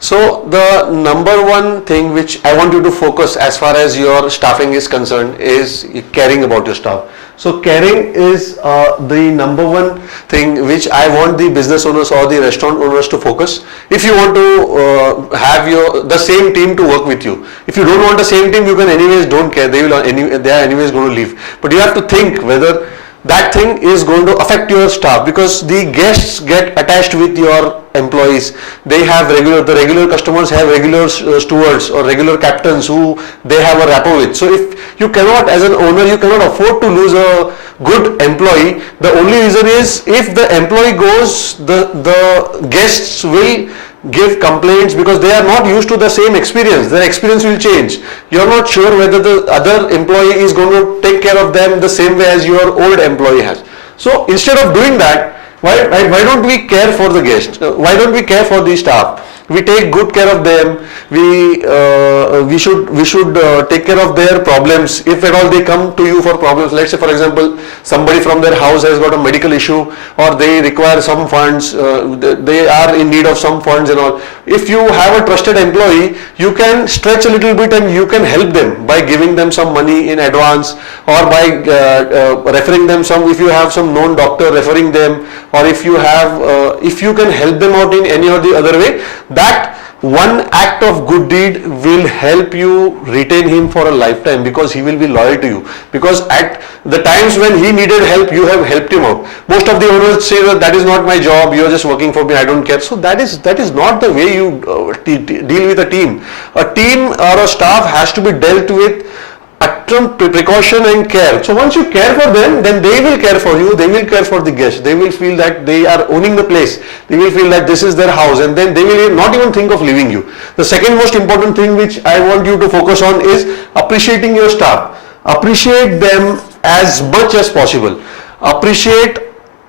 So the number one thing which I want you to focus as far as your staffing is concerned is caring about your staff. So caring is the number one thing which I want the business owners or the restaurant owners to focus. If you want to have the same team to work with you, if you don't want the same team, you can anyways don't care. They are anyways going to leave. But you have to think whether that thing is going to affect your staff, because the guests get attached with your employees. They have the regular customers have regular stewards or regular captains who they have a rapport with. So if you cannot, as an owner, you cannot afford to lose a good employee. The only reason is if the employee goes, the guests will give complaints because they are not used to the same experience. Their experience will change. You are not sure whether the other employee is going to take care of them the same way as your old employee has. So instead of doing that, why don't we care for the guests? Why don't we care for the staff? We take good care of them. We should take care of their problems. If at all they come to you for problems, let's say for example somebody from their house has got a medical issue or they require some funds, they are in need of some funds and all. If you have a trusted employee, you can stretch a little bit and you can help them by giving them some money in advance, or by referring them some, if you have some known doctor, referring them, or if you can help them out in any or the other way. That one act of good deed will help you retain him for a lifetime, because he will be loyal to you, because at the times when he needed help, you have helped him out. Most of the owners say that is not my job, you are just working for me, I don't care. So that is not the way you deal with a team. A team or a staff has to be dealt with precaution and care. So once you care for them, then they will care for you, they will care for the guests, they will feel that they are owning the place, they will feel that this is their house, and then they will not even think of leaving you. The second most important thing which I want you to focus on is appreciating your staff. Appreciate them as much as possible. Appreciate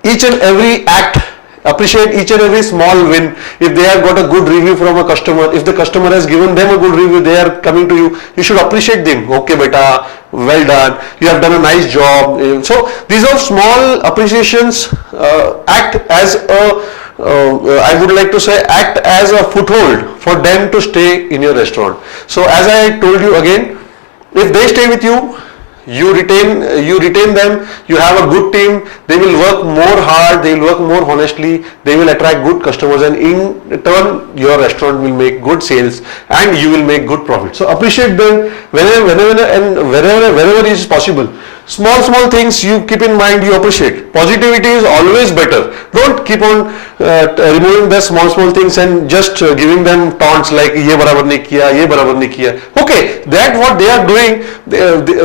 each and every act. Appreciate each and every small win. If they have got a good review from a customer, if the customer has given them a good review, they are coming to you, you should appreciate them. Okay beta, well done, you have done a nice job. So these are small appreciations, act as I would like to say, act as a foothold for them to stay in your restaurant. So as I told you again, if they stay with you, you retain them, you have a good team, they will work more hard, they will work more honestly, they will attract good customers, and in turn your restaurant will make good sales and you will make good profit. So appreciate them wherever is possible. Small things you keep in mind, you appreciate. Positivity is always better. Don't keep on removing the small things and just giving them taunts like ye barabar nahi kiya, ye barabar nahi kiya. Okay, that what they are doing,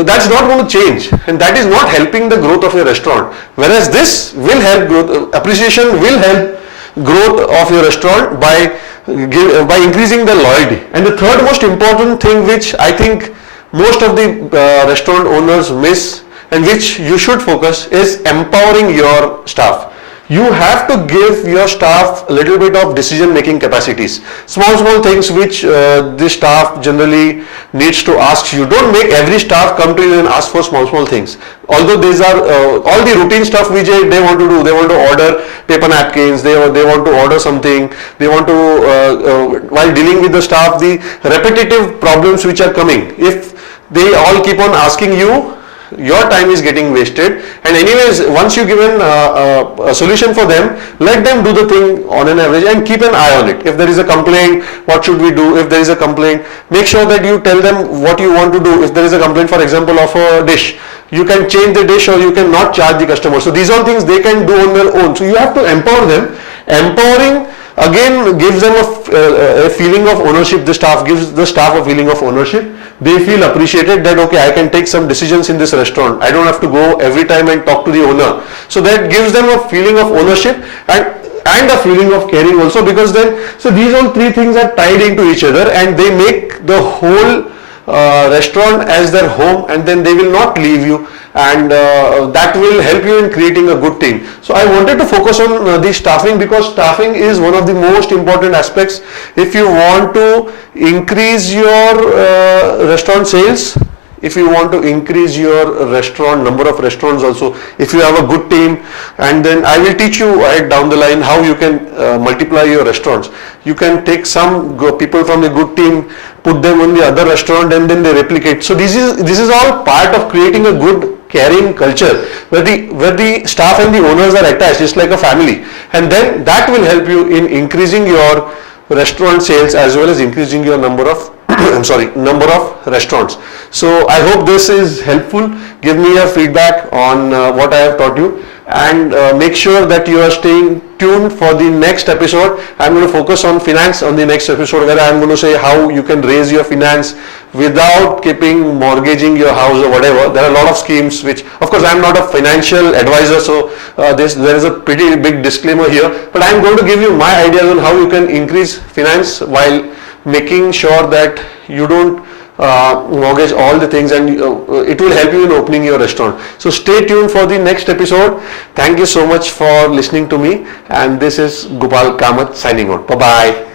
that's not going to change, and that is not helping the growth of your restaurant. Whereas this will help growth, appreciation will help growth of your restaurant by increasing the loyalty. And the third most important thing which I think most of the restaurant owners miss, and which you should focus, is empowering your staff. You have to give your staff a little bit of decision making capacities. Small things which the staff generally needs to ask you. Don't make every staff come to you and ask for small things. Although these are all the routine stuff which they want to do. They want to order paper napkins, they want to order something, they want to, while dealing with the staff, the repetitive problems which are coming, if they all keep on asking you, your time is getting wasted. And anyways, once you given a solution for them, let them do the thing on an average and keep an eye on it. If there is a complaint, what should we do? If there is a complaint, make sure that you tell them what you want to do. If there is a complaint, for example, of a dish, you can change the dish or you can not charge the customer. So these are things they can do on their own. So you have to empower them. Empowering again gives them a feeling of ownership. The staff gives the staff a feeling of ownership. They feel appreciated that okay, I can take some decisions in this restaurant. I don't have to go every time and talk to the owner. So that gives them a feeling of ownership and a feeling of caring also, because then, so these all three things are tied into each other and they make the whole restaurant as their home, and then they will not leave you, and that will help you in creating a good team. So I wanted to focus on the staffing, because staffing is one of the most important aspects. If you want to increase your restaurant sales, if you want to increase your restaurant, number of restaurants also, if you have a good team, and then I will teach you right down the line how you can multiply your restaurants. You can take some people from the good team, put them on the other restaurant, and then they replicate. So this is all part of creating a good caring culture where the staff and the owners are attached. It's like a family, and then that will help you in increasing your restaurant sales as well as increasing your number of number of restaurants. So I hope this is helpful. Give me a feedback on what I have taught you, and make sure that you are staying tuned for the next episode. I'm going to focus on finance on the next episode, where I'm going to say how you can raise your finance without keeping mortgaging your house or whatever. There are a lot of schemes which, of course, I'm not a financial advisor, so there is a pretty big disclaimer here, but I'm going to give you my ideas on how you can increase finance while making sure that you don't mortgage all the things, and it will help you in opening your restaurant. So stay tuned for the next episode. Thank you so much for listening to me, and this is Gopal Kamath signing out. Bye bye.